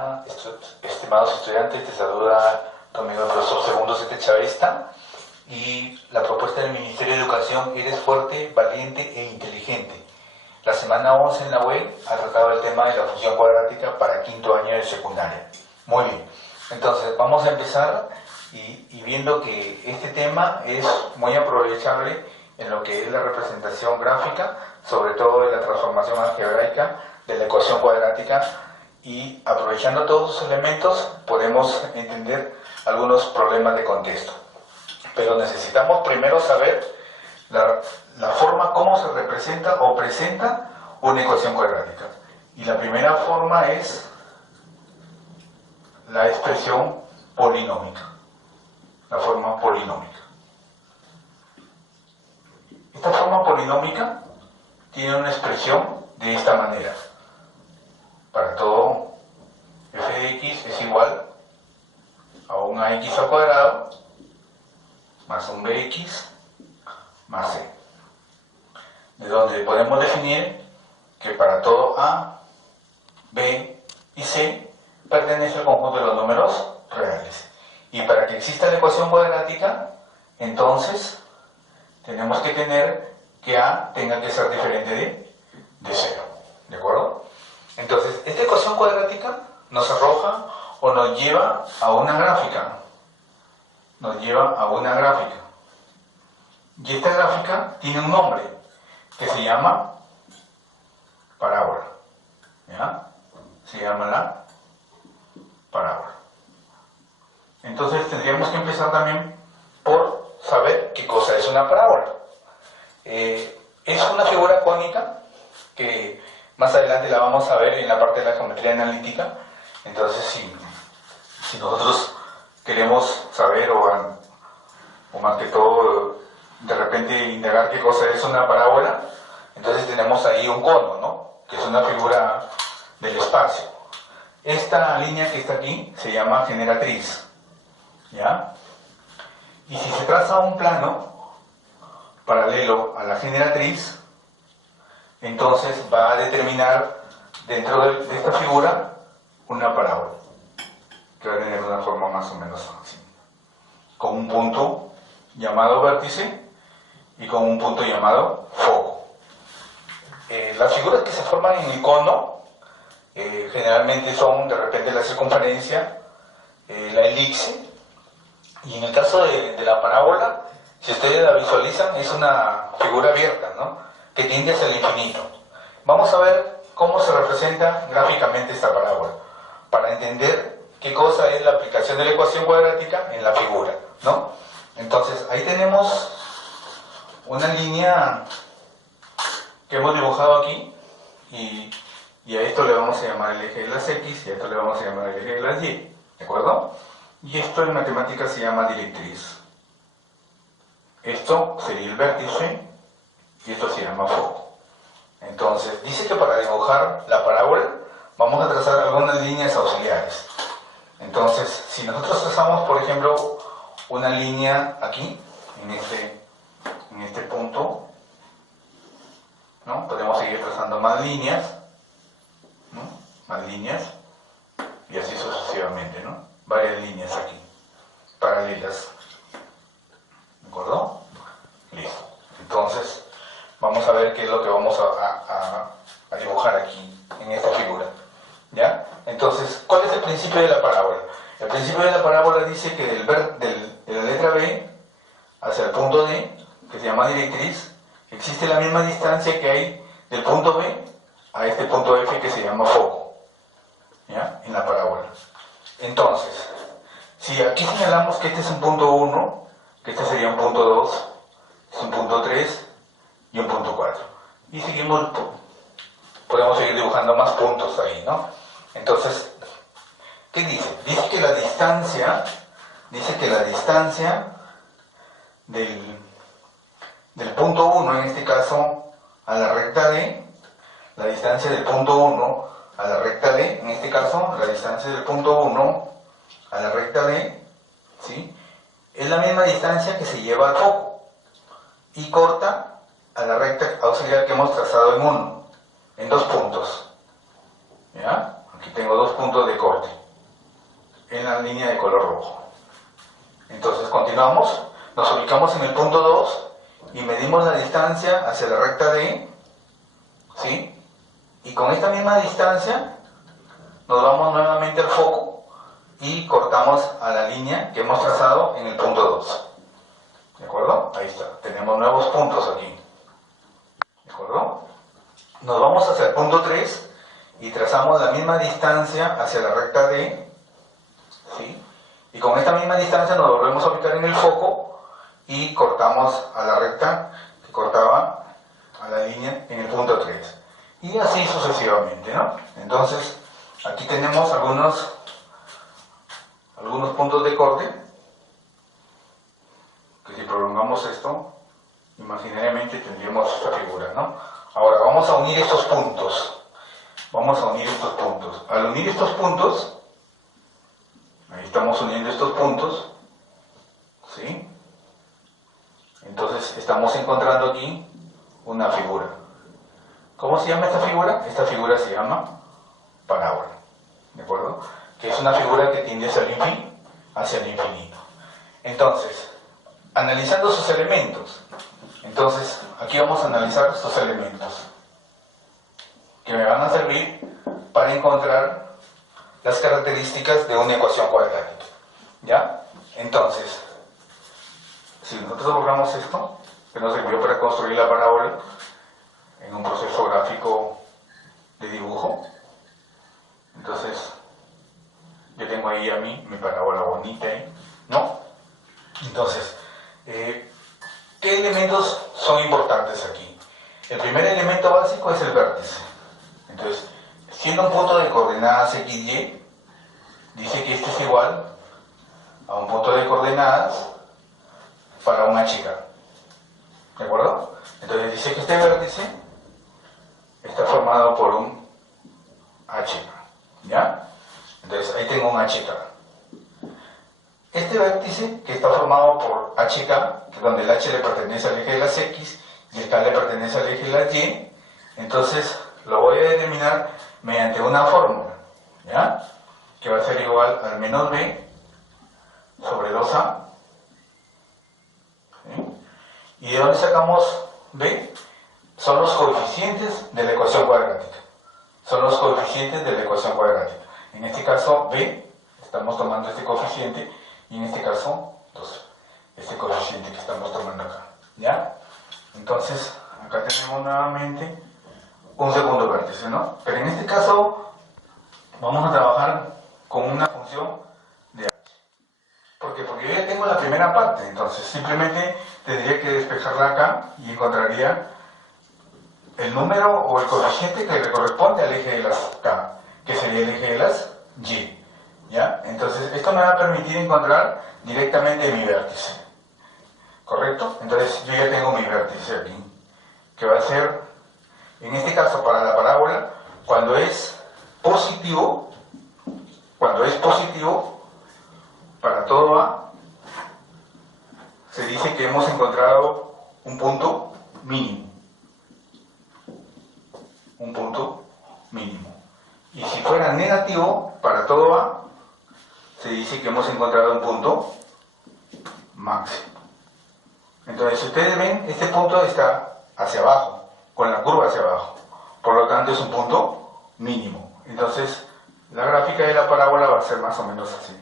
mañana, estimados estudiantes. Te saluda tu amigo el profesor Segundo Sete Chavista. Y la propuesta del Ministerio de Educación: eres fuerte, valiente e inteligente. La semana 11 en la web ha tratado el tema de la función cuadrática para quinto año de secundaria. Muy bien, entonces vamos a empezar y viendo que este tema es muy aprovechable en lo que es la representación gráfica, sobre todo de la transformación algebraica de la ecuación cuadrática, y aprovechando todos sus elementos podemos entender algunos problemas de contexto. Pero necesitamos primero saber la forma como se representa o presenta una ecuación cuadrática. Y la primera forma es la expresión polinómica. La forma polinómica. Esta forma polinómica tiene una expresión de esta manera. Para todo f de x es igual a un ax al cuadrado más un bx más c. De donde podemos definir que para todo a, b y c pertenece al conjunto de los números reales. Y para que exista la ecuación cuadrática, entonces tenemos que tener que a tenga que ser diferente de 0. ¿De acuerdo? Entonces, esta ecuación cuadrática nos arroja o nos lleva a una gráfica. Nos lleva a una gráfica. Y esta gráfica tiene un nombre que se llama parábola. ¿Ya? Se llama la parábola. Entonces tendríamos que empezar también por saber qué cosa es una parábola. Es una figura cónica que más adelante la vamos a ver en la parte de la geometría analítica. Entonces, si nosotros queremos saber o más que todo de repente indagar qué cosa es una parábola, entonces tenemos ahí un cono, ¿no? Que es una figura del espacio. Esta línea que está aquí se llama generatriz, ¿ya? Y si se traza un plano paralelo a la generatriz, entonces va a determinar dentro de esta figura una parábola, que va a tener una forma más o menos así, con un punto llamado vértice y con un punto llamado foco. Las figuras que se forman en el cono generalmente son de repente la circunferencia, la elipse, y en el caso de la parábola, si ustedes la visualizan, es una figura abierta, ¿no? Que tiende hacia el infinito. Vamos a ver cómo se representa gráficamente esta parábola, para entender qué cosa es la aplicación de la ecuación cuadrática en la figura, ¿no? Entonces, ahí tenemos una línea que hemos dibujado aquí, y a esto le vamos a llamar el eje de las X, y a esto le vamos a llamar el eje de las Y, ¿de acuerdo? Y esto en matemáticas se llama directriz. Esto sería el vértice, y esto se llama foco. Entonces, dice que para dibujar la parábola vamos a trazar algunas líneas auxiliares. Entonces, si nosotros trazamos, por ejemplo, una línea aquí, en este punto, ¿no? Podemos seguir trazando más líneas, ¿no? Más líneas, y así sucesivamente, ¿no? Varias líneas aquí, paralelas. ¿De acuerdo? Listo. Entonces, vamos a ver qué es lo que vamos a dibujar aquí, en esta figura. ¿Ya? Entonces, ¿cuál es el principio de la parábola? El principio de la parábola dice que de la letra B hacia el punto D, que se llama directriz, existe la misma distancia que hay del punto B a este punto F que se llama foco, ¿ya? En la parábola. Entonces, si aquí señalamos que este es un punto 1, que este sería un punto 2, es un punto 3 y un punto 4. Y seguimos, podemos seguir dibujando más puntos ahí, ¿no? Entonces, ¿qué dice? Dice que la distancia del punto 1, en este caso, a la recta D, la distancia del punto 1 a la recta D, en este caso, la distancia del punto 1 a la recta D, ¿sí? Es la misma distancia que se lleva al foco y corta a la recta auxiliar que hemos trazado en 2 puntos. ¿Ya? Aquí tengo 2 puntos de corte. una línea de color rojo. Entonces continuamos, nos ubicamos en el punto 2 y medimos la distancia hacia la recta D, ¿sí? Y con esta misma distancia nos vamos nuevamente al foco y cortamos a la línea que hemos trazado en el punto 2. ¿De acuerdo? Ahí está, tenemos nuevos puntos aquí. ¿De acuerdo? Nos vamos hacia el punto 3 y trazamos la misma distancia hacia la recta D, ¿sí? Y con esta misma distancia nos volvemos a ubicar en el foco y cortamos a la recta que cortaba a la línea en el punto 3. Y así sucesivamente, ¿no? Entonces, aquí tenemos algunos puntos de corte, que si prolongamos esto, imaginariamente tendríamos esta figura, ¿no? Ahora, vamos a unir estos puntos. Vamos a unir estos puntos. Al unir estos puntos, ahí estamos uniendo estos puntos, ¿sí? Entonces, estamos encontrando aquí una figura. ¿Cómo se llama esta figura? Esta figura se llama parábola, ¿de acuerdo? Que es una figura que tiende hacia el infinito. Entonces, analizando sus elementos. Entonces, aquí vamos a analizar sus elementos, que me van a servir para encontrar las características de una ecuación cuadrática. ¿Ya? Entonces, si nosotros borramos esto, que nos sirvió para construir la parábola en un proceso gráfico de dibujo, entonces yo tengo ahí a mí mi parábola bonita, ¿no? Entonces, ¿qué elementos son importantes aquí? El primer elemento básico es el vértice. Entonces, siendo un punto de coordenadas x, y, dice que este es igual a un punto de coordenadas para un HK. ¿De acuerdo? Entonces dice que este vértice está formado por un HK. ¿Ya? Entonces ahí tengo un HK. Este vértice que está formado por HK, que donde el H le pertenece al eje de las X y el K le pertenece al eje de las Y, entonces lo voy a determinar mediante una fórmula, ¿ya? Que va a ser igual al menos B sobre 2A. ¿Sí? ¿Y de dónde sacamos B? Son los coeficientes de la ecuación cuadrática. Son los coeficientes de la ecuación cuadrática. En este caso, B, estamos tomando este coeficiente, y en este caso, 2, este coeficiente que estamos tomando acá. ¿Ya? Entonces, acá tenemos nuevamente un segundo vértice, ¿no? Pero en este caso, vamos a trabajar con una función de H. ¿Por qué? Porque yo ya tengo la primera parte, entonces simplemente tendría que despejarla acá y encontraría el número o el coeficiente que le corresponde al eje de las K, que sería el eje de las Y. ¿Ya? Entonces, esto me va a permitir encontrar directamente mi vértice. ¿Correcto? Entonces, yo ya tengo mi vértice aquí, que va a ser, en este caso, para la parábola, cuando es positivo, para todo A, se dice que hemos encontrado un punto mínimo. Un punto mínimo. Y si fuera negativo, para todo A, se dice que hemos encontrado un punto máximo. Entonces, si ustedes ven, este punto está hacia abajo, con la curva hacia abajo. Por lo tanto, es un punto mínimo. Entonces, la gráfica de la parábola va a ser más o menos así.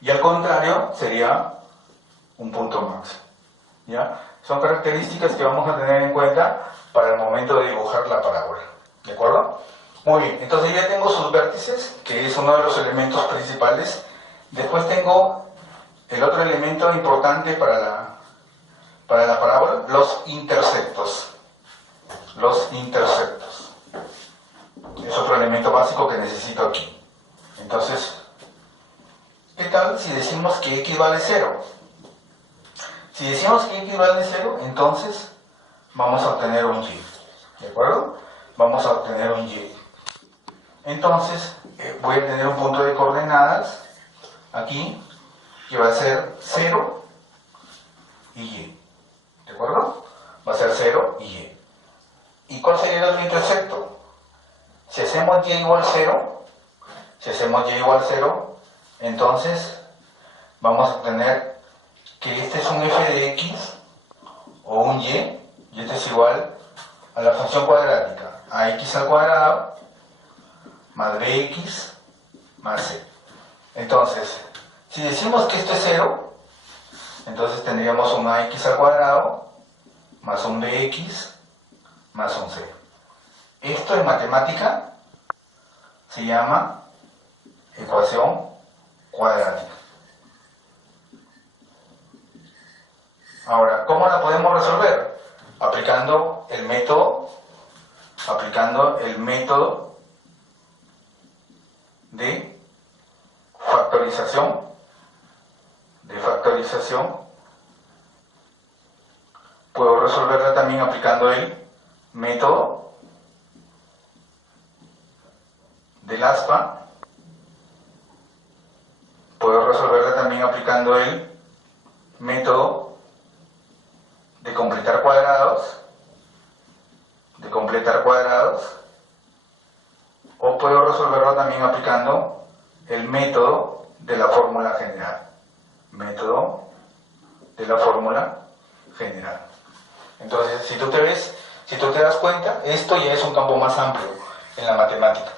Y al contrario, sería un punto máximo. ¿Ya? Son características que vamos a tener en cuenta para el momento de dibujar la parábola. ¿De acuerdo? Muy bien, entonces ya tengo sus vértices, que es uno de los elementos principales. Después tengo el otro elemento importante para la parábola, los interceptos. Los interceptos. Es otro elemento básico que necesito aquí. Entonces, ¿qué tal si decimos que x vale 0? Si decimos que x vale 0, entonces vamos a obtener un y. ¿De acuerdo? Vamos a obtener un y. Entonces, voy a tener un punto de coordenadas aquí, que va a ser 0 y y. ¿De acuerdo? Va a ser 0 y y. ¿Y cuál sería el otro intercepto? Si hacemos y igual 0, Entonces vamos a obtener que este es un f de x o un y este es igual a la función cuadrática ax al cuadrado más bx más c. Entonces, si decimos que esto es 0, entonces tendríamos un ax al cuadrado más un bx más un c. Esto en matemática se llama ecuación cuadrática. Ahora, ¿cómo la podemos resolver? Aplicando el método de factorización. Puedo resolverla también aplicando el método del aspa. Puedo resolverla también aplicando el método de completar cuadrados, o puedo resolverlo también aplicando el método de la fórmula general. Entonces, si tú te das cuenta, esto ya es un campo más amplio en la matemática.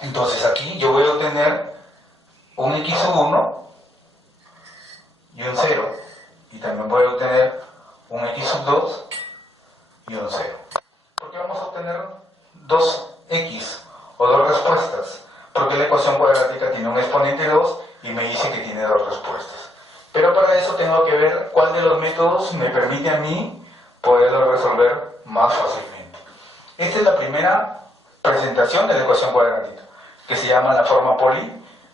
Entonces aquí yo voy a obtener un x1 y un 0, y también voy a obtener un x2 y un 0. ¿Por qué vamos a obtener dos x o dos respuestas? Porque la ecuación cuadrática tiene un exponente 2 y me dice que tiene dos respuestas. Pero para eso tengo que ver cuál de los métodos me permite a mí poderlo resolver más fácilmente. Esta es la primera presentación de la ecuación cuadrática, que se llama la forma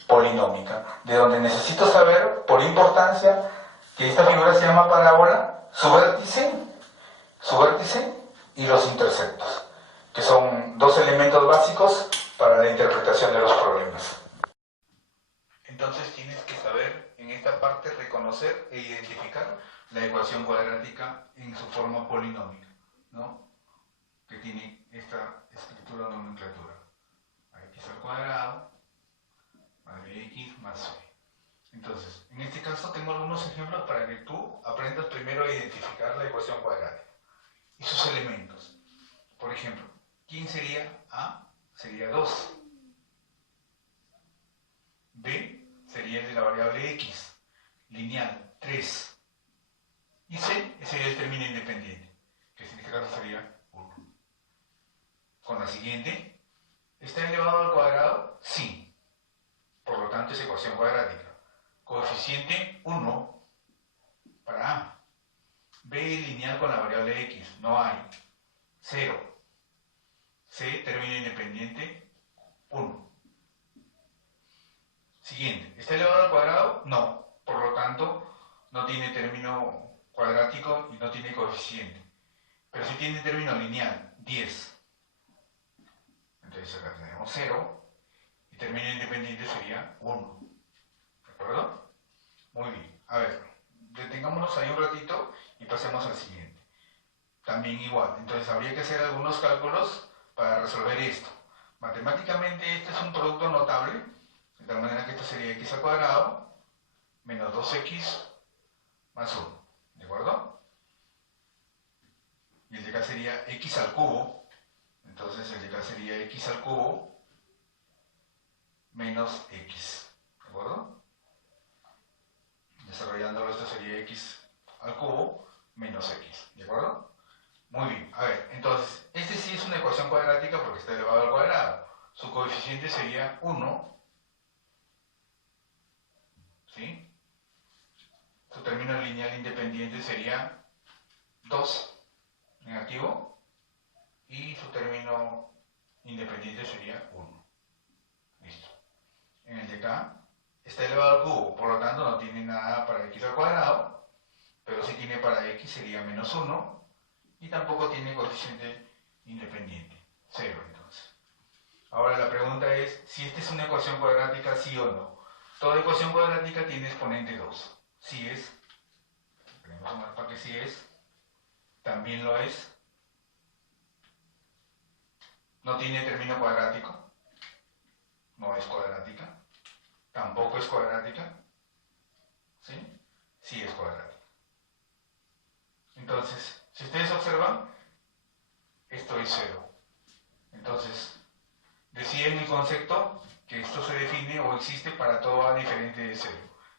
polinómica, de donde necesito saber, por importancia, que esta figura se llama parábola, su vértice y los intersectos, que son dos elementos básicos para la interpretación de los problemas. Entonces tienes que saber en esta parte reconocer e identificar la ecuación cuadrática en su forma polinómica, ¿no? Que tiene esta escritura o nomenclatura. X al cuadrado más bx más c. Entonces, en este caso tengo algunos ejemplos para que tú aprendas primero a identificar la ecuación cuadrática y sus elementos. Por ejemplo, ¿quién sería A? Sería 2. B sería el de la variable x, lineal, 3. Y C sería el término independiente, que en este caso sería 1. Con la siguiente, ¿está elevado al cuadrado? Sí. Por lo tanto es ecuación cuadrática. Coeficiente 1 para A. B lineal con la variable x, no hay. 0. C, término independiente, 1. Siguiente, ¿está elevado al cuadrado? No. Por lo tanto, no tiene término cuadrático y no tiene coeficiente. Pero sí tiene término lineal, 10. Entonces acá tenemos 0 y término independiente sería 1. ¿De acuerdo? Muy bien. A ver, detengámonos ahí un ratito y pasemos al siguiente. También igual. Entonces habría que hacer algunos cálculos para resolver esto. Matemáticamente este es un producto notable, de tal manera que esto sería x al cuadrado menos 2x más 1. ¿De acuerdo? Y el de acá sería x al cubo. Entonces el de acá sería x al cubo menos x. ¿De acuerdo? Desarrollándolo, esto sería x al cubo menos x. ¿De acuerdo? Muy bien. A ver, entonces, este sí es una ecuación cuadrática porque está elevado al cuadrado. Su coeficiente sería 1. ¿Sí? Su término lineal independiente sería 2, negativo. Y su término independiente sería 1. Listo. En el de acá está elevado al cubo, por lo tanto no tiene nada para x al cuadrado, pero sí tiene para x, sería menos 1, y tampoco tiene coeficiente independiente, 0 entonces. Ahora la pregunta es, si esta es una ecuación cuadrática, sí o no. Toda ecuación cuadrática tiene exponente 2. Sí es, tenemos un para que sí es, también lo es. No tiene término cuadrático, no es cuadrática. tampoco es cuadrática, ¿sí? Sí es cuadrática. Entonces, si ustedes observan, esto es 0. Entonces, decía en mi concepto que esto se define o existe para todo a diferente de 0.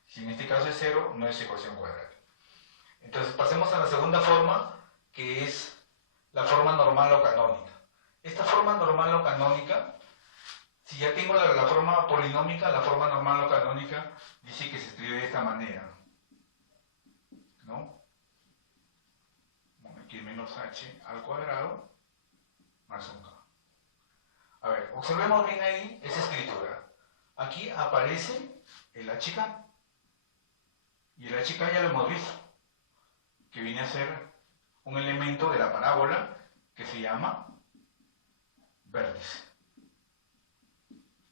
Si en este caso es 0, no es ecuación cuadrática. Entonces, pasemos a la segunda forma, que es la forma normal o canónica. Esta forma normal o canónica, si ya tengo la forma polinómica, la forma normal o canónica dice que se escribe de esta manera, ¿no? Bueno, aquí menos h al cuadrado más 1k. A ver, observemos bien ahí esa escritura. Aquí aparece el hk. Y el hk ya lo hemos visto, que viene a ser un elemento de la parábola que se llama vértice.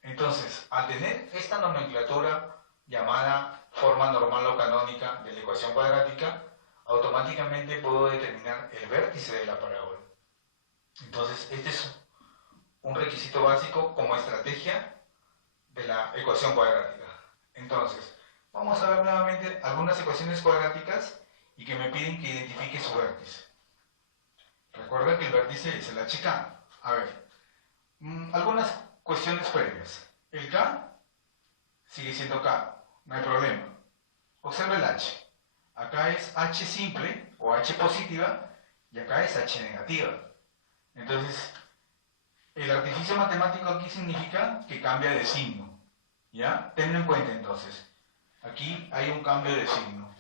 Entonces, al tener esta nomenclatura llamada forma normal o canónica de la ecuación cuadrática, automáticamente puedo determinar el vértice de la parábola. Entonces, este es un requisito básico como estrategia de la ecuación cuadrática. Entonces, vamos a ver nuevamente algunas ecuaciones cuadráticas y que me piden que identifique su vértice. Recuerda que el vértice es el hk. A ver, algunas cuestiones previas. El k sigue siendo k, no hay problema. Observa el h. Acá es h simple o h positiva y acá es h negativa. Entonces, el artificio matemático aquí significa que cambia de signo. ¿Ya? Tenlo en cuenta entonces. Aquí hay un cambio de signo.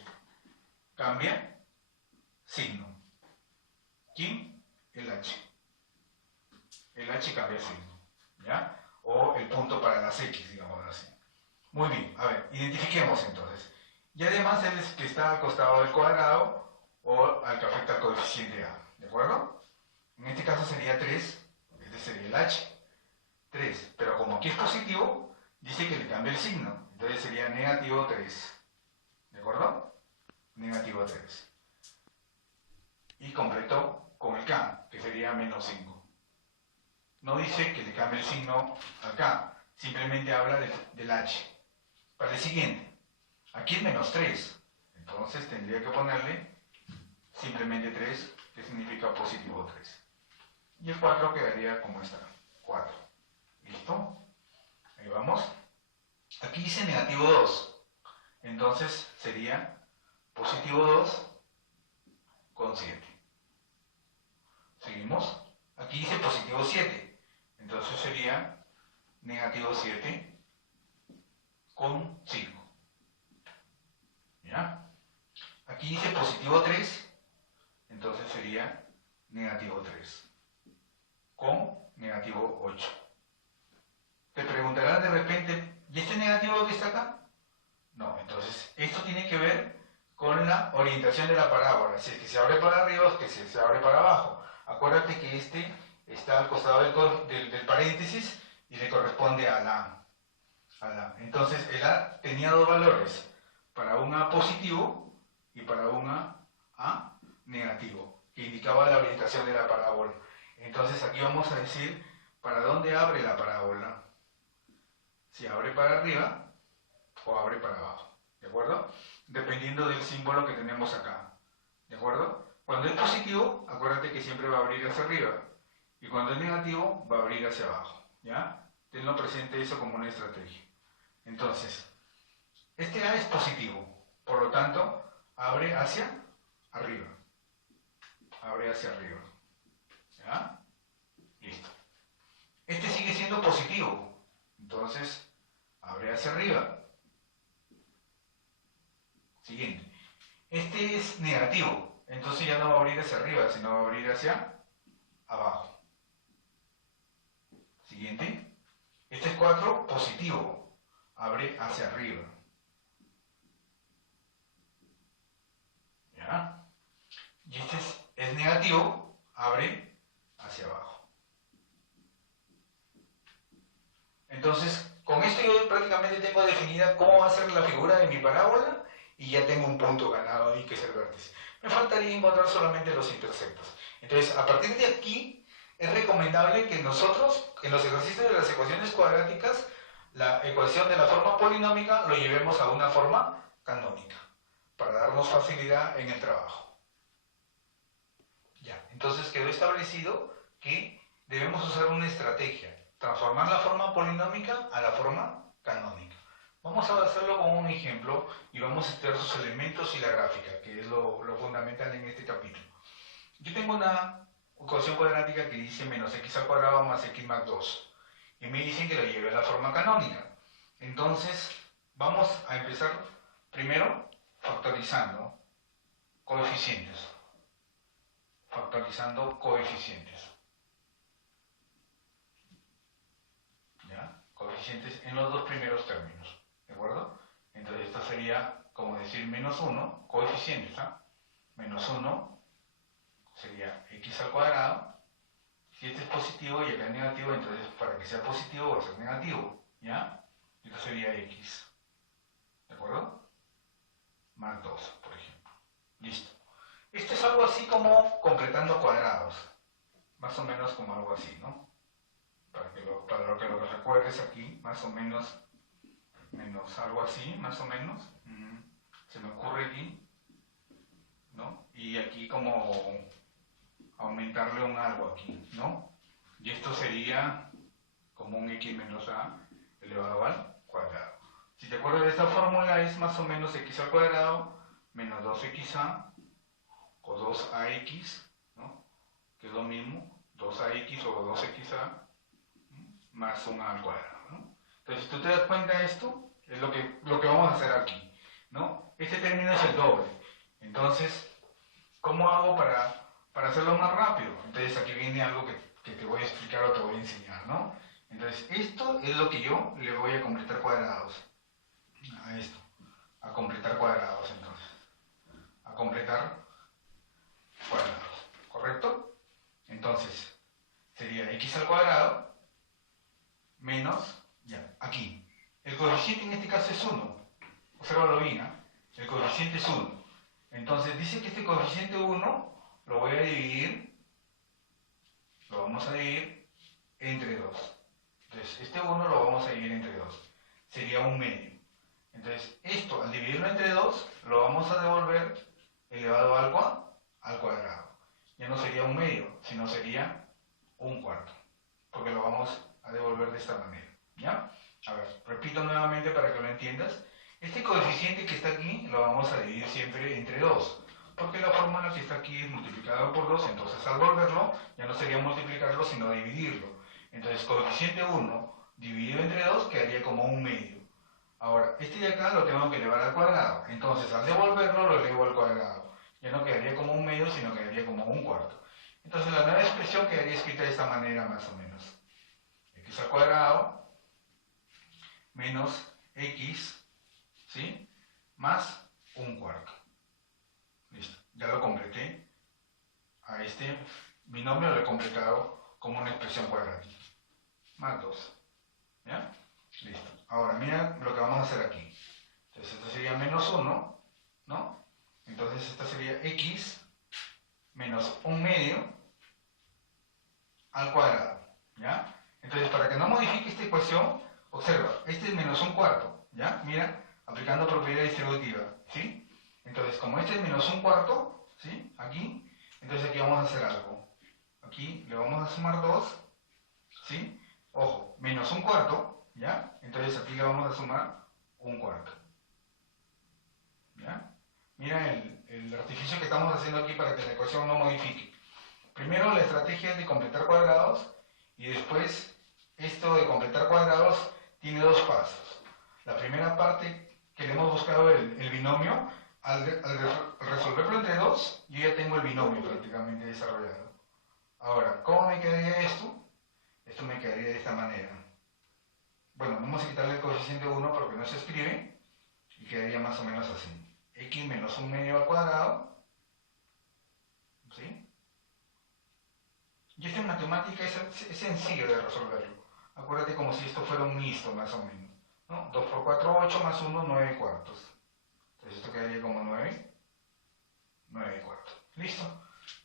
Cambia signo. ¿Quién? El h. El h cambia signo. ¿Ya? O el punto para las x, digamos así. Muy bien, a ver, identifiquemos entonces. Y además es que está al costado del cuadrado o al que afecta al coeficiente a. ¿De acuerdo? En este caso sería 3, este sería el h. 3, pero como aquí es positivo, dice que le cambia el signo. Entonces sería negativo 3. ¿De acuerdo? Negativo 3. Y completo con el k, que sería menos 5. No dice que le cambie el signo al k, simplemente habla del h. Para el siguiente, aquí es menos 3. Entonces tendría que ponerle simplemente 3, que significa positivo 3. Y el 4 quedaría como está, 4. ¿Listo? Ahí vamos. Aquí dice negativo 2. Entonces sería positivo 2 con 7. Seguimos. Aquí dice positivo 7. Entonces sería negativo 7 con 5. ¿Ya? Aquí dice positivo 3. Entonces sería negativo 3 con negativo 8. Te preguntarás de repente, ¿y este negativo que está acá? No, entonces esto tiene que ver con la orientación de la parábola. Si es que se abre para arriba o que se abre para abajo. Acuérdate que este está al costado del paréntesis y le corresponde a la A. Entonces el A tenía dos valores, para un A positivo y para un A negativo, que indicaba la orientación de la parábola. Entonces aquí vamos a decir para dónde abre la parábola. Si abre para arriba o abre para abajo, ¿de acuerdo? Dependiendo del símbolo que tenemos acá, ¿de acuerdo? Cuando es positivo, acuérdate que siempre va a abrir hacia arriba, y cuando es negativo, va a abrir hacia abajo, ¿ya? Tenlo presente eso como una estrategia. Entonces, este A es positivo, por lo tanto, abre hacia arriba. Abre hacia arriba, ¿ya? Listo. Este sigue siendo positivo, entonces, abre hacia arriba. Siguiente. Este es negativo, entonces ya no va a abrir hacia arriba, sino va a abrir hacia abajo. Siguiente. Este es 4, positivo, abre hacia arriba. ¿Ya? Y este es negativo, abre hacia abajo. Entonces, con esto yo prácticamente tengo definida cómo va a ser la figura de mi parábola y ya tengo un punto ganado ahí que es el vértice. Me faltaría encontrar solamente los intersectos. Entonces, a partir de aquí, es recomendable que nosotros, en los ejercicios de las ecuaciones cuadráticas, la ecuación de la forma polinómica lo llevemos a una forma canónica, para darnos facilidad en el trabajo. Ya, entonces quedó establecido que debemos usar una estrategia, transformar la forma polinómica a la forma canónica. Vamos a hacerlo con un ejemplo y vamos a estudiar sus elementos y la gráfica, que es lo fundamental en este capítulo. Yo tengo una ecuación cuadrática que dice menos x al cuadrado más x más 2 y me dicen que lo lleve a la forma canónica. Entonces vamos a empezar primero factorizando coeficientes. ¿Ya? Coeficientes en los dos primeros términos, ¿de acuerdo? Entonces esto sería como decir menos 1, coeficientes, ¿ah? Menos 1 sería x al cuadrado. Si este es positivo y acá es negativo, entonces para que sea positivo va a ser negativo, ¿ya? Esto sería x, ¿de acuerdo? Más 2, por ejemplo. Listo. Esto es algo así como completando cuadrados, más o menos como algo así, ¿no? Para lo que lo recuerdes aquí, más o menos algo así, más o menos. Se me ocurre aquí, ¿no? Y aquí como aumentarle un algo aquí, ¿no? Y esto sería como un x menos a elevado al cuadrado. Si te acuerdas de esta fórmula es más o menos x al cuadrado menos 2xa o 2ax, ¿no? Que es lo mismo, 2ax o 2xa más 1 al cuadrado, ¿no? Entonces, si tú te das cuenta de esto, es lo que vamos a hacer aquí, ¿no? Este término es el doble. Entonces, ¿cómo hago para hacerlo más rápido? Entonces, aquí viene algo que te voy a explicar o te voy a enseñar, ¿no? Entonces, esto es lo que yo le voy a completar cuadrados a esto, a completar cuadrados, entonces, a completar cuadrados, ¿correcto? Entonces, sería x al cuadrado menos, ya, aquí. El coeficiente en este caso es 1. Obsérvalo bien, ¿eh? El coeficiente es 1. Entonces dice que este coeficiente 1 lo voy a dividir, lo vamos a dividir entre 2. Entonces, este 1 lo vamos a dividir entre 2. Sería un medio. Entonces, esto al dividirlo entre 2, lo vamos a devolver elevado al cuadrado. Ya no sería un medio, sino sería un cuarto. Porque lo vamos a devolver de esta manera. ¿Ya? A ver, repito nuevamente para que lo entiendas. Este coeficiente que está aquí lo vamos a dividir siempre entre 2. Porque la fórmula que está aquí es multiplicado por 2, entonces al volverlo ya no sería multiplicarlo sino dividirlo. Entonces coeficiente 1 dividido entre 2 quedaría como un medio. Ahora, este de acá lo tengo que elevar al cuadrado. Entonces al devolverlo lo elevo al cuadrado. Ya no quedaría como un medio sino quedaría como un cuarto. Entonces la nueva expresión quedaría escrita de esta manera más o menos. X al cuadrado menos x, ¿sí? Más un cuarto. Listo, ya lo completé. A este binomio lo he completado como una expresión cuadrática. Más 2. ¿Ya? Listo. Ahora mira lo que vamos a hacer aquí. Entonces esto sería menos 1, ¿no? Entonces esta sería x menos un medio al cuadrado. ¿Ya? Entonces para que no modifique esta ecuación, observa, este es menos un cuarto. ¿Ya? Mira, aplicando propiedad distributiva. ¿Sí? Entonces como este es menos un cuarto, ¿sí? Aquí, entonces aquí vamos a hacer algo. Aquí le vamos a sumar 2, ¿sí? Ojo, menos un cuarto, ¿ya? Entonces aquí le vamos a sumar un cuarto. ¿Ya? Mira el artificio que estamos haciendo aquí para que la ecuación no modifique. Primero la estrategia es de completar cuadrados y después esto de completar cuadrados tiene dos pasos. La primera parte que le hemos buscado el binomio, al resolverlo entre 2, yo ya tengo el binomio prácticamente desarrollado. Ahora, ¿cómo me quedaría esto? Esto me quedaría de esta manera. Bueno, vamos a quitarle el coeficiente 1 porque no se escribe y quedaría más o menos así. X menos un medio al cuadrado, ¿sí? Y esta matemática es sencillo de resolverlo. Acuérdate como si esto fuera un mixto más o menos, ¿no? 2 por 4, 8 más 1, 9 cuartos. Entonces esto quedaría como 9 cuartos. Listo.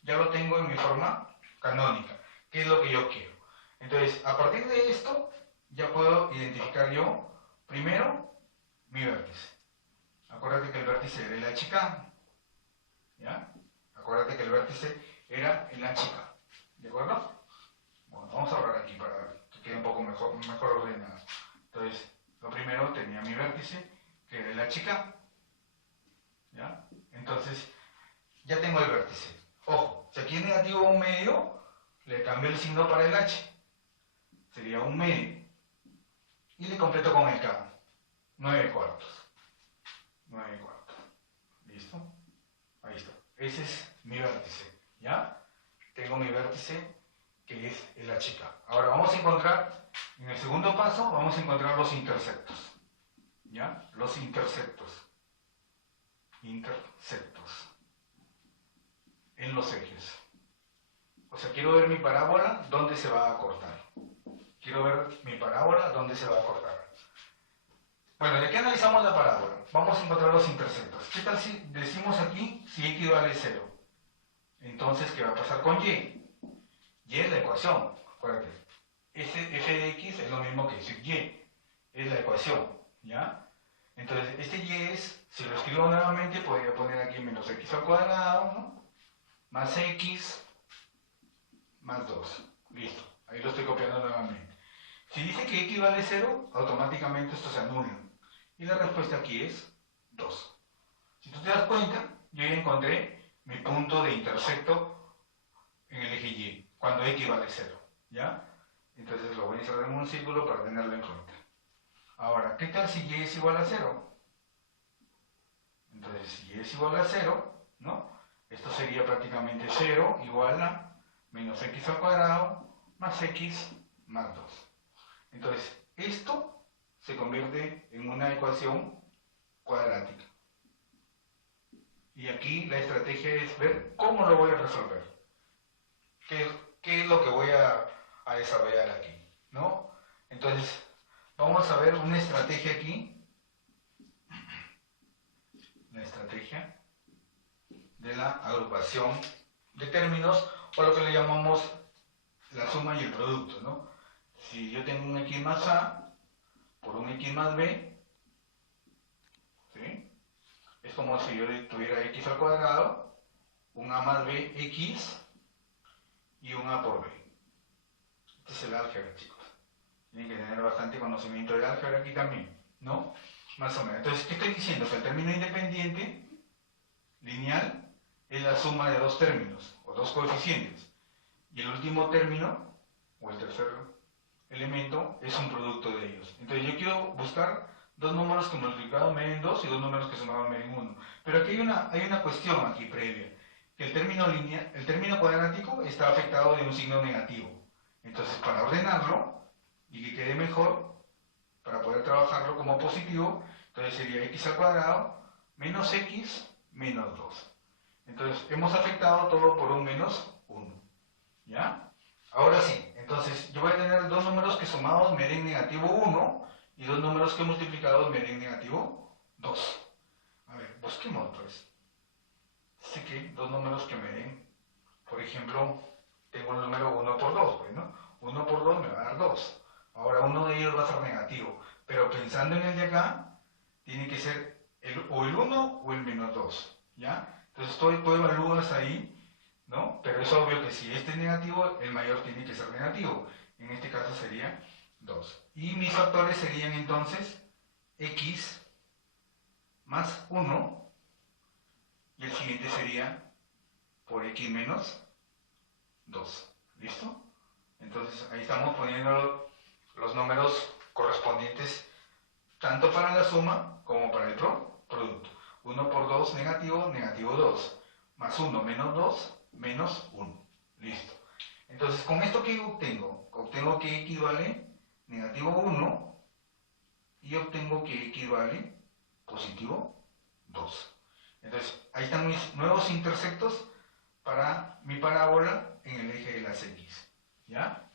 Ya lo tengo en mi forma canónica, que es lo que yo quiero. Entonces, a partir de esto, ya puedo identificar yo, primero, mi vértice. Acuérdate que el vértice era el HK, ¿ya? Acuérdate que el vértice era el HK, ¿de acuerdo? Bueno, vamos a ahorrar aquí para que quede un poco mejor ordenado. Entonces, lo primero tenía mi vértice, que era el HK, ¿ya? Entonces, ya tengo el vértice. Ojo, si aquí es negativo 1/2, le cambio el signo para el H. Sería 1/2. Y le completo con el K. 9/4. 9/4. ¿Listo? Ahí está. Ese es mi vértice. ¿Ya? Tengo mi vértice que es el HK. Ahora vamos a encontrar, en el segundo paso, vamos a encontrar los intersectos. ¿Ya? Los intersectos. Intersectos. En los ejes. O sea, quiero ver mi parábola, ¿dónde se va a cortar? Quiero ver mi parábola, ¿dónde se va a cortar? Bueno, ya que analizamos la parábola, vamos a encontrar los intersectos. ¿Qué tal si decimos aquí si x vale 0? Entonces, ¿qué va a pasar con y? Y es la ecuación, acuérdate. F de x es lo mismo que decir y, es la ecuación, ¿ya? Entonces, este y es, si lo escribo nuevamente, podría poner aquí menos x al cuadrado, ¿no? Más x más 2. Listo, ahí lo estoy copiando nuevamente. Si dice que x vale 0, automáticamente esto se anula. Y la respuesta aquí es 2. Si tú te das cuenta, yo ya encontré mi punto de intersecto en el eje y, cuando x vale 0. ¿Ya? Entonces lo voy a encerrar en un círculo para tenerlo en cuenta. Ahora, ¿qué tal si y es igual a 0? Entonces, si y es igual a 0, ¿no? Esto sería prácticamente 0 igual a menos x al cuadrado más x más 2. Entonces, esto se convierte en una ecuación cuadrática. Y aquí la estrategia es ver cómo lo voy a resolver. ¿Qué es lo que voy a desarrollar aquí? ¿No? Entonces, vamos a ver una estrategia aquí. La estrategia de la agrupación de términos, o lo que le llamamos la suma y el producto, ¿no? Si yo tengo un x más a por un x más b, ¿sí? Es como si yo tuviera x al cuadrado, un a más b x y un a por b. Este es el álgebra, chicos. Tienen que tener bastante conocimiento del álgebra aquí también, ¿no? Más o menos. Entonces, ¿qué estoy diciendo? Que el término independiente lineal es la suma de dos términos, o dos coeficientes. Y el último término, o el tercer elemento, es un producto de ellos. Entonces yo quiero buscar dos números que multiplicados me den 2 y dos números que sumados me den 1. Pero aquí hay una cuestión aquí previa, que el término cuadrático está afectado de un signo negativo. Entonces, para ordenarlo y que quede mejor, para poder trabajarlo como positivo, entonces sería x al cuadrado menos x menos 2. Entonces, hemos afectado todo por un menos 1. ¿Ya? Ahora sí, entonces yo voy a tener dos números que sumados me den negativo 1 y dos números que multiplicados me den negativo 2. A ver, busquemos pues. Dice que dos números que me den, por ejemplo, tengo el número 1 por 2, pues, ¿no? 1 por 2 me va a dar 2. Ahora uno de ellos va a ser negativo, pero pensando en el de acá, tiene que ser o el 1 o el menos 2, ¿ya? Entonces tú evalúas ahí, ¿no? Pero es obvio que si este es negativo, el mayor tiene que ser negativo. En este caso sería 2. Y mis factores serían entonces x más 1, y el siguiente sería por x menos 2. ¿Listo? Entonces ahí estamos poniendo los números correspondientes tanto para la suma como para el producto. 1 por 2 negativo, negativo 2. Más 1 menos 2, menos 1. Listo. Entonces, ¿con esto qué obtengo? Obtengo que x vale negativo 1 y obtengo que x vale positivo 2. Entonces, ahí están mis nuevos intersectos para mi parábola en el eje de las x. ¿Ya?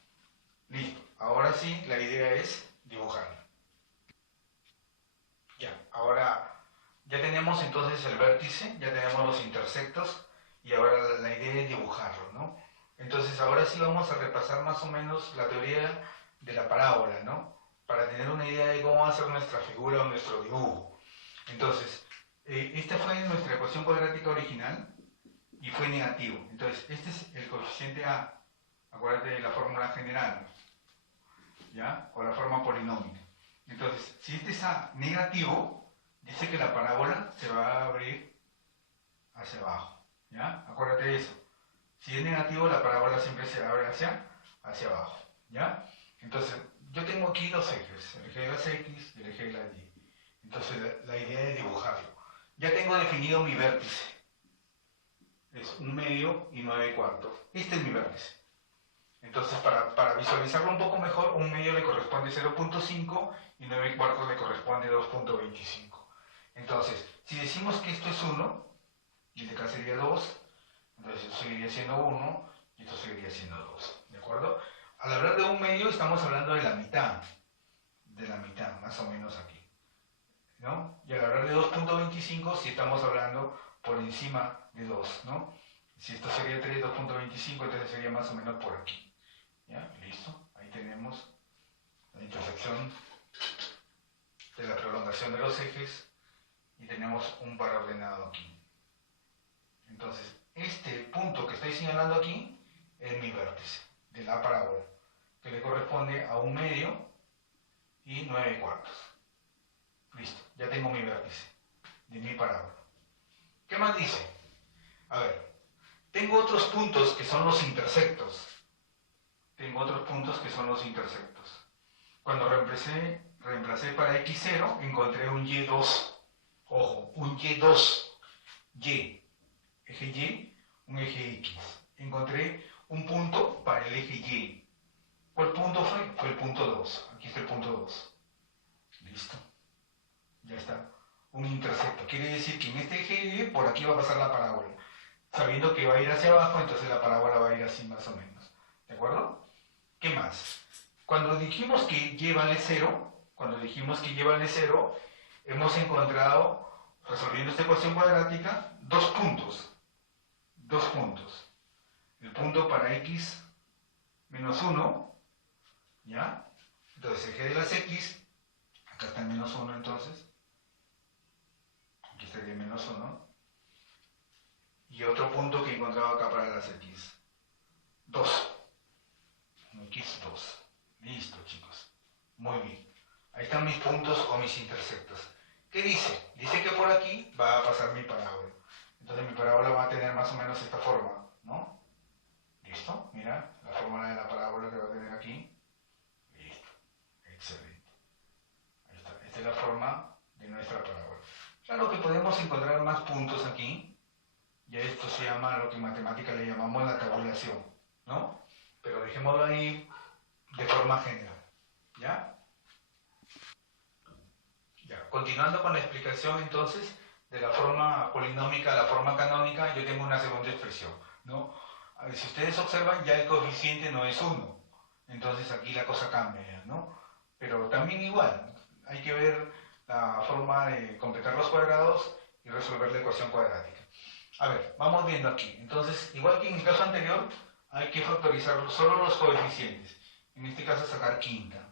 Listo. Ahora sí, la idea es dibujarla. Ya, ahora ya tenemos entonces el vértice, ya tenemos los intersectos y ahora la idea es dibujarlo, ¿no? Entonces ahora sí vamos a repasar más o menos la teoría de la parábola, ¿no? para tener una idea de cómo va a ser nuestra figura o nuestro dibujo. Entonces, esta fue nuestra ecuación cuadrática original y fue negativo. Entonces, este es el coeficiente A. Acuérdate de la fórmula general, ¿ya? O la forma polinómica. Entonces, si este es A negativo, dice que la parábola se va a abrir hacia abajo, ¿ya? Acuérdate de eso. Si es negativo, la parábola siempre se abre hacia abajo, ¿ya? Entonces, yo tengo aquí dos ejes, el eje de las X y el eje de las Y. Entonces, la idea es dibujarlo. Ya tengo definido mi vértice. Es 1/2 y 9/4. Este es mi vértice. Entonces, para visualizarlo un poco mejor, 1/2 le corresponde 0.5 y 9/4 le corresponde 2.25. Entonces, si decimos que esto es 1, y de acá sería 2, entonces esto seguiría siendo 1 y esto seguiría siendo 2. ¿De acuerdo? Al hablar de 1/2 estamos hablando de la mitad, más o menos aquí, ¿no? Y al hablar de 2.25 sí estamos hablando por encima de 2, ¿no? Si esto sería 3, 2.25, entonces sería más o menos por aquí. ¿Ya? Listo. Ahí tenemos la intersección de la prolongación de los ejes y tenemos un par ordenado aquí. Entonces, este punto que estoy señalando aquí es mi vértice de la parábola, que le corresponde a 1/2 y 9/4. Listo, ya tengo mi vértice de mi parábola. ¿Qué más dice? A ver, tengo otros puntos que son los intersectos. Cuando reemplacé para x0, encontré un y2. Ojo, un y2. Eje y, un eje x. Encontré un punto para el eje y. ¿Cuál punto fue? Fue el punto 2. Aquí está el punto 2. Listo. Ya está. Un intersecto. Quiere decir que en este eje y, por aquí va a pasar la parábola. Sabiendo que va a ir hacia abajo, entonces la parábola va a ir así más o menos. ¿De acuerdo? ¿Qué más? Cuando dijimos que y vale 0, hemos encontrado, resolviendo esta ecuación cuadrática, dos puntos. El punto para x menos 1, ¿ya? Entonces, eje de las x, acá está el menos 1 entonces, aquí estaría menos 1, y otro punto que he encontrado acá para las x, 2, x2. Listo, chicos. Muy bien. Ahí están mis puntos o mis intersectos. ¿Qué dice? Dice que por aquí va a pasar mi parábola. Entonces mi parábola va a tener más o menos esta forma, ¿no? ¿Listo? Mira, la fórmula de la parábola que va a tener aquí. Listo. Excelente. Ahí está. Esta es la forma de nuestra parábola. Claro que podemos encontrar más puntos aquí. Ya esto se llama, lo que en matemática le llamamos la tabulación, ¿no? Pero dejémoslo ahí de forma general, ¿ya? Ya, continuando con la explicación entonces de la forma polinómica a la forma canónica, yo tengo una segunda expresión, ¿no? A ver, si ustedes observan, ya el coeficiente no es 1, entonces aquí la cosa cambia, ¿no? Pero también igual, hay que ver la forma de completar los cuadrados y resolver la ecuación cuadrática. A ver, vamos viendo aquí. Entonces, igual que en el caso anterior, hay que factorizar solo los coeficientes. En este caso sacar quinta,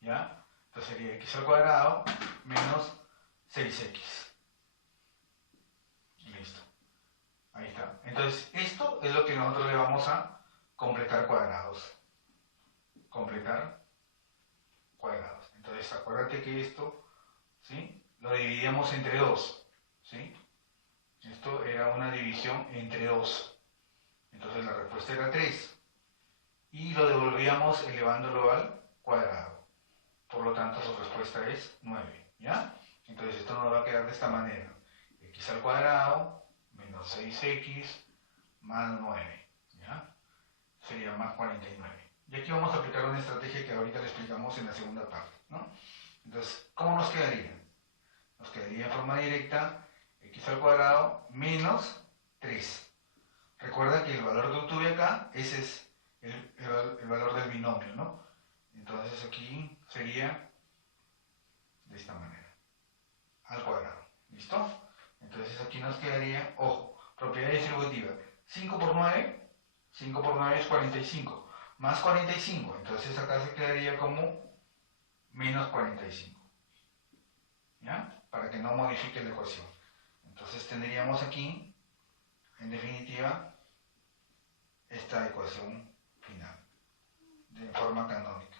¿ya? Entonces sería x al cuadrado menos 6x. Listo. Ahí está. Entonces, esto es lo que nosotros le vamos a completar cuadrados. Entonces, acuérdate que esto, ¿sí? Lo dividíamos entre 2, ¿sí? Esto era una división entre 2. Entonces la respuesta era 3. Y lo devolvíamos elevándolo al cuadrado. Por lo tanto, su respuesta es 9. ¿Ya? Entonces esto nos va a quedar de esta manera. X al cuadrado menos 6x más 9. ¿Ya? Sería más 49. Y aquí vamos a aplicar una estrategia que ahorita le explicamos en la segunda parte, ¿no? Entonces, ¿cómo nos quedaría? Nos quedaría en forma directa x al cuadrado menos 3. Recuerda que el valor que obtuve acá, ese es el valor del binomio, ¿no? Entonces aquí sería de esta manera, al cuadrado. ¿Listo? Entonces aquí nos quedaría, ojo, propiedad distributiva. 5 por 9 es 45, más 45, entonces acá se quedaría como menos 45. ¿Ya? Para que no modifique la ecuación. Entonces tendríamos aquí, en definitiva, esta ecuación final, de forma canónica.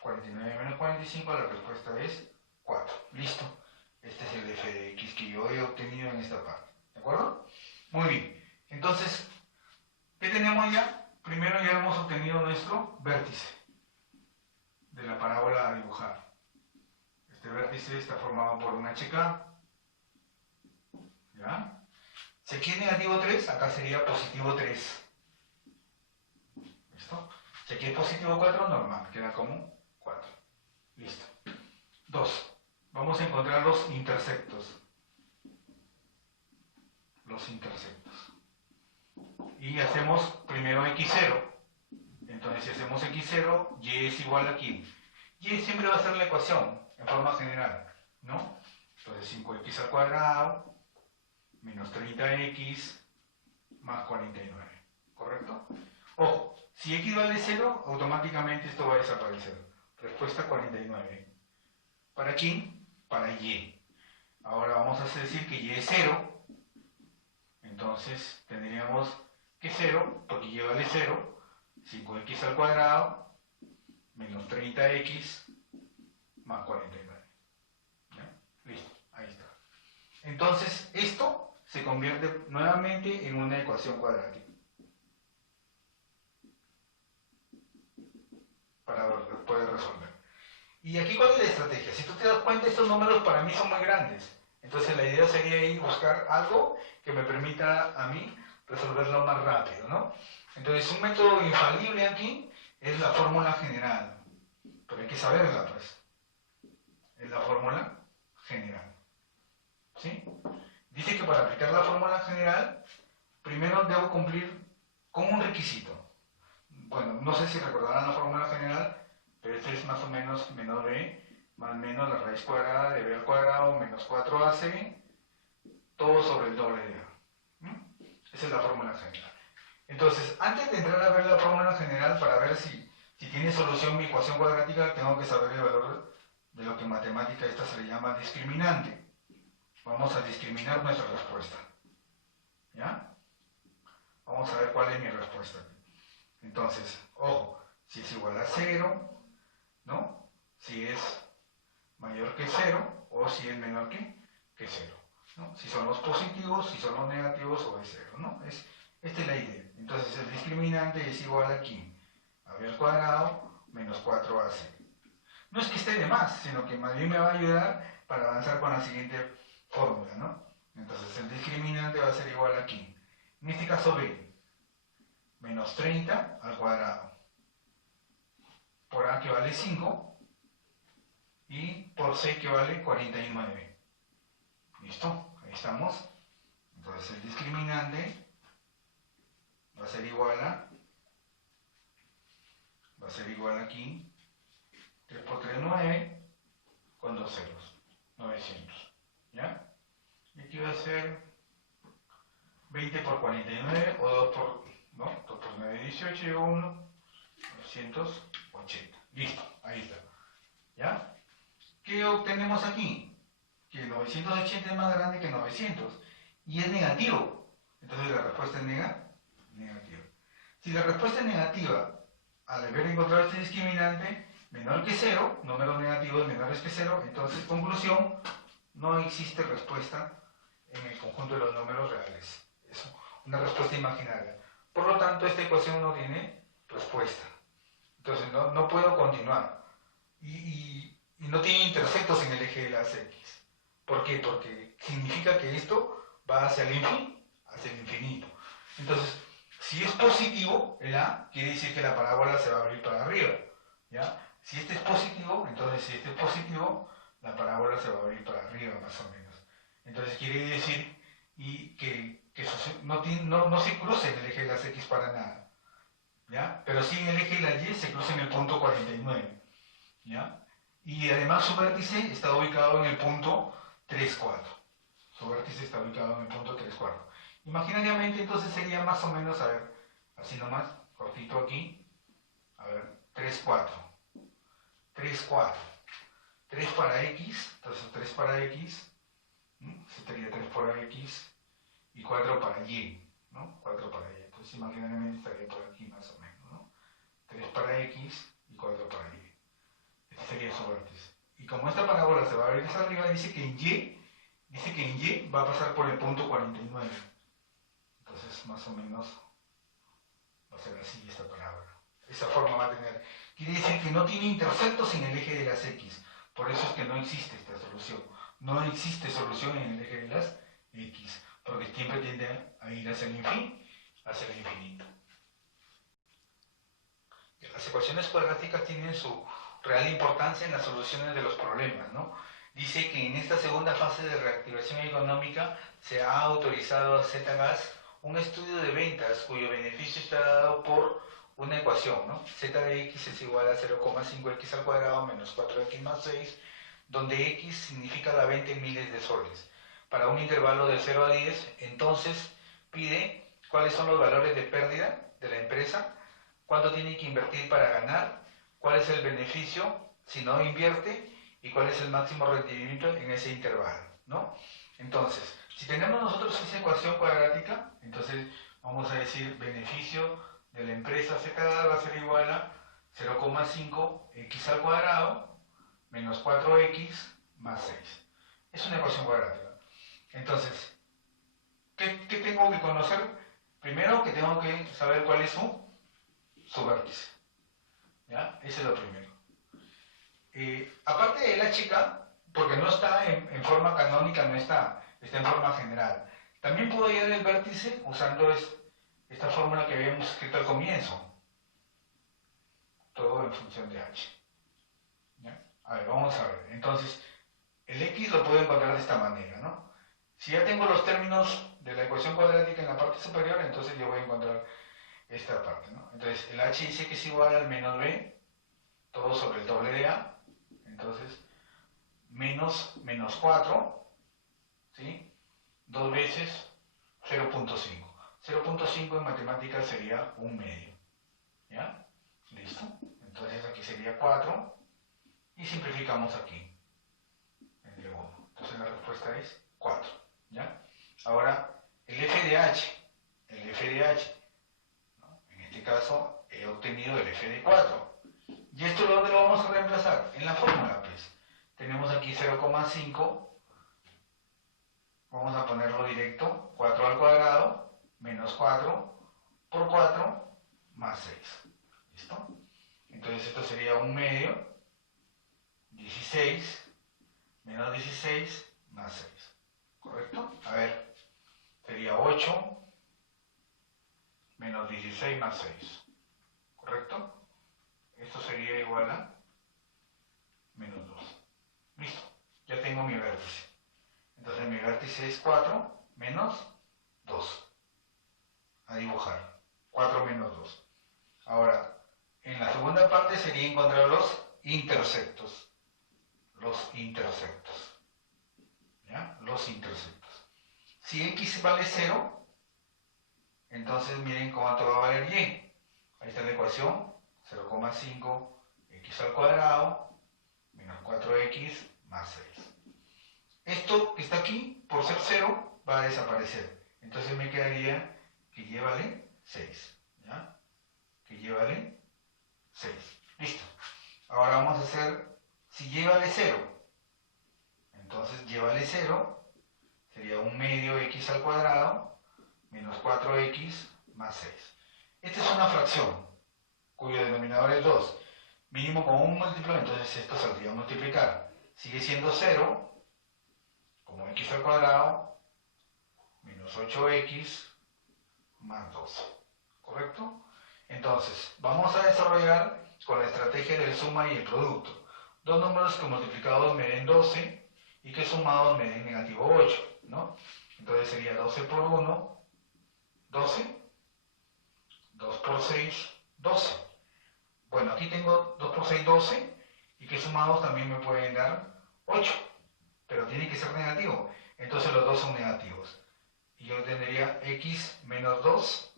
49 menos 45, la respuesta es 4. Listo. Este es el f de x que yo he obtenido en esta parte. ¿De acuerdo? Muy bien. Entonces, ¿qué tenemos ya? Primero ya hemos obtenido nuestro vértice de la parábola a dibujar. Este vértice está formado por un HK. ¿Ya? Si aquí es negativo 3, acá sería positivo 3. ¿Listo? Si aquí es positivo 4, normal, queda como 4. Listo. 2. Vamos a encontrar los intersectos. Los intersectos. Y hacemos primero x0. Entonces si hacemos x0, y es igual a aquí. Y siempre va a ser la ecuación, en forma general, ¿no? Entonces 5x al cuadrado menos 30x más 49. ¿Correcto? Ojo, si x vale 0, automáticamente esto va a desaparecer. Respuesta 49. ¿Para quién? Para y. Ahora vamos a decir que y es 0. Entonces tendríamos que 0, porque y vale 0, 5x al cuadrado menos 30x más 49. ¿Ya? Listo, ahí está. Entonces esto se convierte nuevamente en una ecuación cuadrática. Para poder resolver. Y aquí, ¿cuál es la estrategia? Si tú te das cuenta, estos números para mí son muy grandes. Entonces la idea sería ir a buscar algo que me permita a mí resolverlo más rápido, ¿no? Entonces un método infalible aquí es la fórmula general. Pero hay que saberla, pues. Es la fórmula general. ¿Sí? Dice que para aplicar la fórmula general, primero debo cumplir con un requisito. Bueno, no sé si recordarán la fórmula general, pero este es más o menos menor b más menos la raíz cuadrada de b al cuadrado menos 4ac, todo sobre el doble de a. Esa es la fórmula general. Entonces, antes de entrar a ver la fórmula general, para ver si tiene solución mi ecuación cuadrática, tengo que saber el valor de lo que en matemática esta se le llama discriminante. Vamos a discriminar nuestra respuesta. ¿Ya? Vamos a ver cuál es mi respuesta. Entonces, ojo, si es igual a 0, ¿no? Si es mayor que 0 o si es menor que 0, ¿no? Si son los positivos, si son los negativos o es 0, ¿no? Esta es la idea. Entonces el discriminante es igual aquí a b al cuadrado menos 4ac. No es que esté de más, sino que más bien me va a ayudar para avanzar con la siguiente fórmula, ¿no? Entonces el discriminante va a ser igual aquí. En este caso b, menos 30 al cuadrado. Por a que vale 5 y por c que vale 49. ¿Listo? Ahí estamos. Entonces el discriminante va a ser igual aquí 3 por 3, 9 con 2 ceros, 900. ¿Ya? Y aquí va a ser 20 por 49 o 2 por 9, 18 y 1, 980. Listo, ahí está. ¿Ya? ¿Qué obtenemos aquí? Que 980 es más grande que 900 y es negativo. Entonces la respuesta es negativa. Si la respuesta es negativa, al haber encontrado este discriminante menor que 0, números negativos menores que 0, entonces conclusión, no existe respuesta en el conjunto de los números reales. Es una respuesta imaginaria. Por lo tanto, esta ecuación no tiene respuesta. Entonces no puedo continuar. Y no tiene intersectos en el eje de las x. ¿Por qué? Porque significa que esto va hacia el infinito. Entonces, si es positivo, el a quiere decir que la parábola se va a abrir para arriba. ¿Ya? Si este es positivo, entonces si este es positivo, la parábola se va a abrir para arriba, más o menos. Entonces quiere decir que no se cruce en el eje de las x para nada. ¿Ya? Pero sí en el eje de la y se cruza en el punto 49. ¿Ya? Y además su vértice está ubicado en el punto 3, 4. Su vértice está ubicado en el punto 3, 4. Imaginariamente entonces sería más o menos, a ver, así nomás, cortito aquí, a ver, 3, 4. 3, 4. 3 para x, entonces 3 para x, eso sería 3 por x, y 4 para y, ¿no? 4 para y. Entonces imaginariamente estaría por aquí más o menos, ¿no? 3 para x y 4 para y. Este sería su vértice. Y como esta parábola se va a abrir hacia arriba, dice que en y va a pasar por el punto 49. Entonces más o menos va a ser así esta parábola. Esa forma va a tener. Quiere decir que no tiene interceptos en el eje de las x. Por eso es que no existe esta solución. No existe solución en el eje de las x. Porque siempre tiende a ir hacia el infinito. Y las ecuaciones cuadráticas tienen su real importancia en las soluciones de los problemas, ¿no? Dice que en esta segunda fase de reactivación económica se ha autorizado a Z-Gas un estudio de ventas cuyo beneficio está dado por una ecuación, ¿no? Z de x es igual a 0,5x al cuadrado menos 4x más 6, donde x significa la venta en miles de soles. Para un intervalo de 0 a 10, entonces pide cuáles son los valores de pérdida de la empresa, cuánto tiene que invertir para ganar, cuál es el beneficio si no invierte y cuál es el máximo rendimiento en ese intervalo, ¿no? Entonces, si tenemos nosotros esa ecuación cuadrática, entonces vamos a decir beneficio de la empresa Z va a ser igual a 0,5x al cuadrado menos 4x más 6. Es una ecuación cuadrática. Entonces, ¿qué tengo que conocer? Primero que tengo que saber cuál es su vértice. ¿Ya? Eso es lo primero. Aparte de la chica, porque no está en forma canónica, no está en forma general. También puedo hallar el vértice usando esta fórmula que habíamos escrito al comienzo. Todo en función de h. ¿Ya? A ver, vamos a ver. Entonces, el x lo puedo encontrar de esta manera, ¿no? Si ya tengo los términos de la ecuación cuadrática en la parte superior, entonces yo voy a encontrar esta parte, ¿no? Entonces, el h dice que es igual al menos b, todo sobre el doble de a. Entonces, menos 4, ¿sí? 2 veces 0.5. 0.5 en matemáticas sería un medio. ¿Ya? ¿Listo? Entonces aquí sería 4 y simplificamos aquí entre 1. Entonces la respuesta es 4. ¿Ya? Ahora, el f de h, ¿no? En este caso he obtenido el f de 4. ¿Y esto dónde lo vamos a reemplazar? En la fórmula, pues. Tenemos aquí 0,5. Vamos a ponerlo directo. 4 al cuadrado menos 4 por 4 más 6. ¿Listo? Entonces esto sería un medio. 16 menos 16 más 6. ¿Correcto? A ver. Sería 8 menos 16 más 6. ¿Correcto? Esto sería igual a menos 2. Listo. Ya tengo mi vértice. Entonces mi vértice es 4 menos 2. A dibujar. 4 menos 2. Ahora, en la segunda parte sería encontrar los interceptos. ¿Ya? Los interceptos. Si x vale 0, entonces miren cuánto va a valer y. Ahí está la ecuación. 0,5 x al cuadrado menos 4x más 6. Esto que está aquí, por ser 0, va a desaparecer. Entonces me quedaría que y vale 6. ¿Ya? Que y vale 6. Listo. Ahora vamos a hacer, si y vale 0, entonces y vale 0, sería un medio x al cuadrado menos 4x más 6. Esta es una fracción, cuyo denominador es 2. Mínimo con un múltiplo, entonces esto saldría a multiplicar. Sigue siendo 0, como x al cuadrado, menos 8x más 2. ¿Correcto? Entonces, vamos a desarrollar con la estrategia del suma y el producto. Dos números que multiplicados me den 12 y que sumados me den negativo 8, ¿no? Entonces sería 12 por 1, 12, 2 por 6, 12. Bueno, aquí tengo 2 por 6, 12, y que sumados también me pueden dar 8, pero tiene que ser negativo, entonces los dos son negativos. Y yo tendría x menos 2,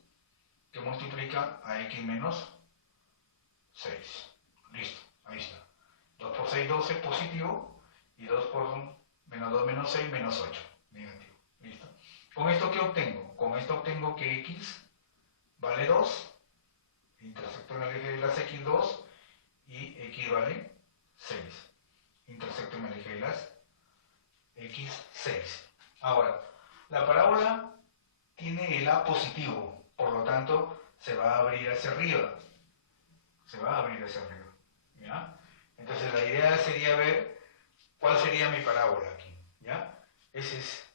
que multiplica a x menos 6. Listo, ahí está. 2 por 6, 12 positivo, y 2 por menos 2 menos 6, menos 8 negativo. ¿Listo? ¿Con esto qué obtengo? Con esto obtengo que x vale 2, intersecto en el eje de las x 2, y x vale 6, intersecto en el eje de las x 6. Ahora, la parábola tiene el a positivo, por lo tanto se va a abrir hacia arriba. Se va a abrir hacia arriba. ¿Ya? Entonces la idea sería ver cuál sería mi parábola aquí. ¿Ya? Ese es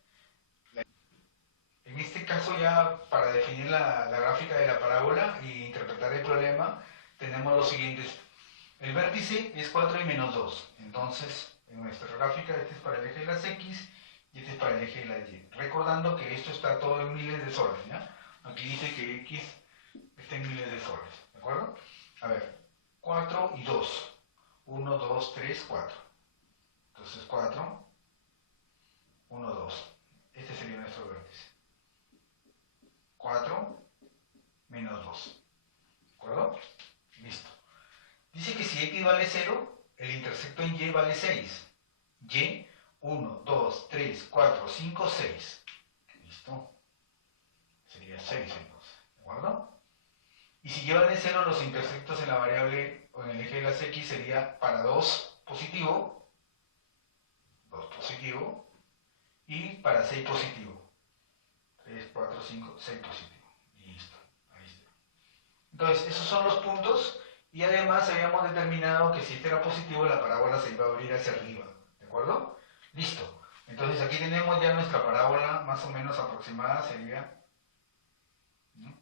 En este caso ya para definir la gráfica de la parábola e interpretar el problema tenemos los siguientes. El vértice es 4 y menos 2. Entonces en nuestra gráfica este es para el eje de las x y este es para el eje de las y. Recordando que esto está todo en miles de soles. ¿Ya? Aquí dice que x está en miles de soles. ¿De acuerdo? A ver, 4 y 2. 1, 2, 3, 4. Entonces 4, 1, 2. Este sería nuestro vértice. 4 menos 2. ¿De acuerdo? Listo. Dice que si x vale 0, el intersecto en y vale 6. Y, 1, 2, 3, 4, 5, 6. Listo. Sería 6 entonces. ¿De acuerdo? Y si y vale 0, los intersectos en la variable o en el eje de las x sería para 2 positivo, 2 positivo, y para 6 positivo. 3, 4, 5, 6 positivo. Listo. Ahí está. Entonces, esos son los puntos. Y además habíamos determinado que si este era positivo, la parábola se iba a abrir hacia arriba. ¿De acuerdo? Listo. Entonces, aquí tenemos ya nuestra parábola más o menos aproximada. Sería... ¿no?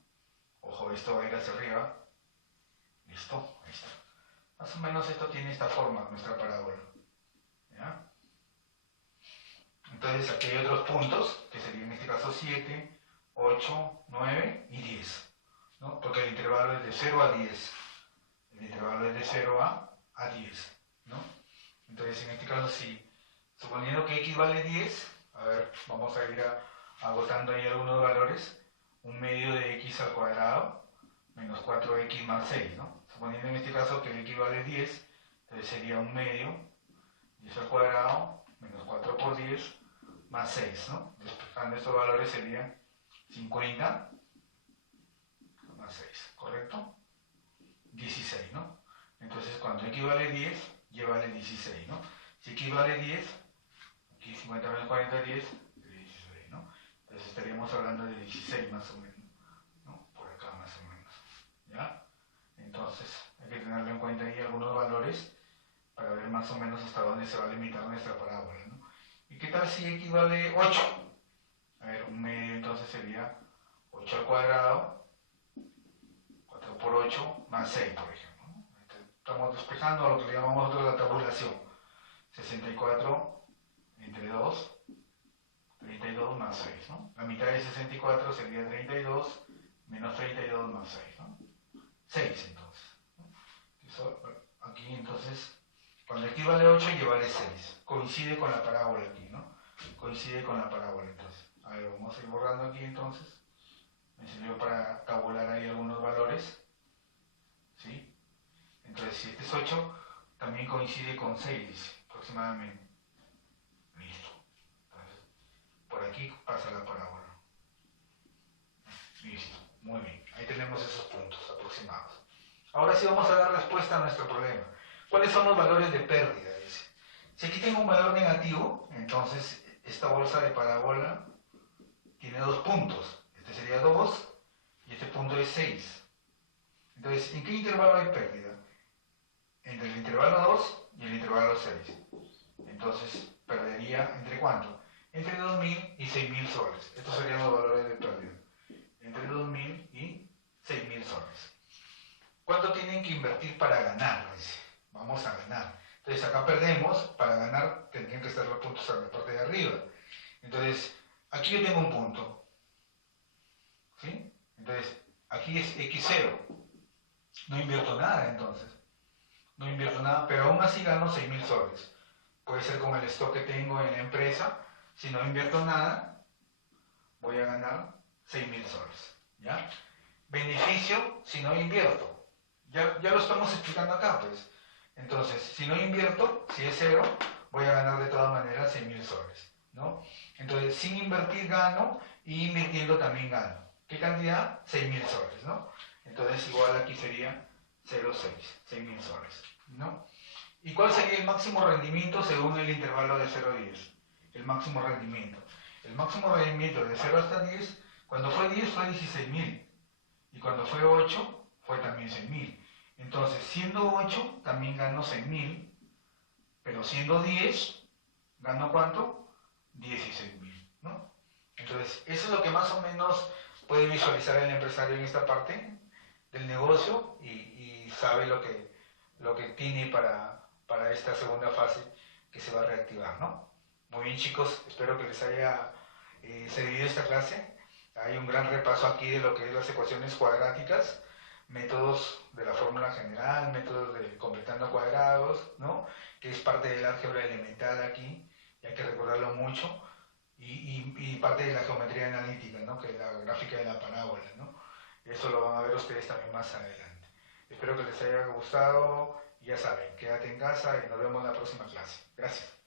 Ojo, esto va a ir hacia arriba. Listo. Ahí está. Más o menos esto tiene esta forma, nuestra parábola. ¿Ya? Entonces aquí hay otros puntos, que serían en este caso 7, 8, 9 y 10, ¿no? Porque el intervalo es de 0 a 10. El intervalo es de 0 a 10, ¿no? Entonces en este caso sí, suponiendo que x vale 10, a ver, vamos a ir agotando ahí algunos valores, un medio de x al cuadrado menos 4x más 6, ¿no? Suponiendo en este caso que x vale 10, entonces sería un medio, 10 al cuadrado menos 4 por 10 más 6, ¿no? Despejando estos valores serían 50 más 6, ¿correcto? 16, ¿no? Entonces cuando x vale 10, y vale 16, ¿no? Si x vale 10, aquí 50 menos 40, 10, 16, ¿no? Entonces estaríamos hablando de 16 más o menos, ¿no? Por acá más o menos, ¿ya? Entonces hay que tenerlo en cuenta ahí algunos valores para ver más o menos hasta dónde se va a limitar nuestra parábola, ¿no? ¿Y qué tal si x vale 8? A ver, un medio entonces sería 8 al cuadrado, 4 por 8 más 6, por ejemplo, ¿no? Estamos despejando lo que le llamamos nosotros la tabulación. 64 entre 2, 32 más 6, ¿no? La mitad de 64 sería 32 menos 32 más 6, ¿no? 6 entonces, ¿no? Eso, aquí entonces, cuando x vale 8 y vale 6, coincide con la parábola aquí, ¿no? Coincide con la parábola entonces. A ver, vamos a ir borrando aquí entonces. Me sirvió para tabular ahí algunos valores, ¿sí? Entonces, si este es 8, también coincide con 6, dice, aproximadamente. Listo. Entonces, por aquí pasa la parábola. Listo. Muy bien. Ahí tenemos esos puntos aproximados. Ahora sí vamos a dar respuesta a nuestro problema. ¿Cuáles son los valores de pérdida? Dice. Si aquí tengo un valor negativo, entonces esta bolsa de parábola tiene 2 puntos. Este sería 2 y este punto es 6. Entonces, ¿en qué intervalo hay pérdida? Entre el intervalo 2 y el intervalo 6. Entonces, perdería ¿entre cuánto? Entre 2.000 y 6.000 soles. Estos serían los valores de pérdida. Entre 2.000 y 6.000 soles. ¿Cuánto tienen que invertir para ganar? Dice. Vamos a ganar. Entonces, acá perdemos. Para ganar tendrían que estar los puntos a la parte de arriba. Entonces, aquí yo tengo un punto. ¿Sí? Entonces, aquí es x0. No invierto nada entonces. No invierto nada, pero aún así gano 6.000 soles. Puede ser con el stock que tengo en la empresa. Si no invierto nada, voy a ganar 6.000 soles. ¿Ya? Beneficio si no invierto. Ya lo estamos explicando acá, pues. Entonces, si no invierto, si es cero, voy a ganar de todas maneras 6.000 soles, ¿no? Entonces, sin invertir gano y invirtiendo también gano. ¿Qué cantidad? 6.000 soles, ¿no? Entonces, igual aquí sería 0,6, 6.000 soles, ¿no? ¿Y cuál sería el máximo rendimiento según el intervalo de 0 a 10? El máximo rendimiento. El máximo rendimiento de 0 hasta 10, cuando fue 10 fue 16.000 y cuando fue 8 fue también 6.000. Entonces, siendo 8 también ganó 6.000, pero siendo 10, ¿ganó cuánto? 16.000, ¿no? Entonces, eso es lo que más o menos puede visualizar el empresario en esta parte del negocio y sabe lo que tiene para esta segunda fase que se va a reactivar, ¿no? Muy bien, chicos, espero que les haya servido esta clase. Hay un gran repaso aquí de lo que es las ecuaciones cuadráticas, métodos de la fórmula general, métodos de completando cuadrados, ¿no? Que es parte del álgebra elemental aquí, y hay que recordarlo mucho, y parte de la geometría analítica, ¿no? Que es la gráfica de la parábola, ¿no? Eso lo van a ver ustedes también más adelante. Espero que les haya gustado, y ya saben, quédate en casa y nos vemos en la próxima clase. Gracias.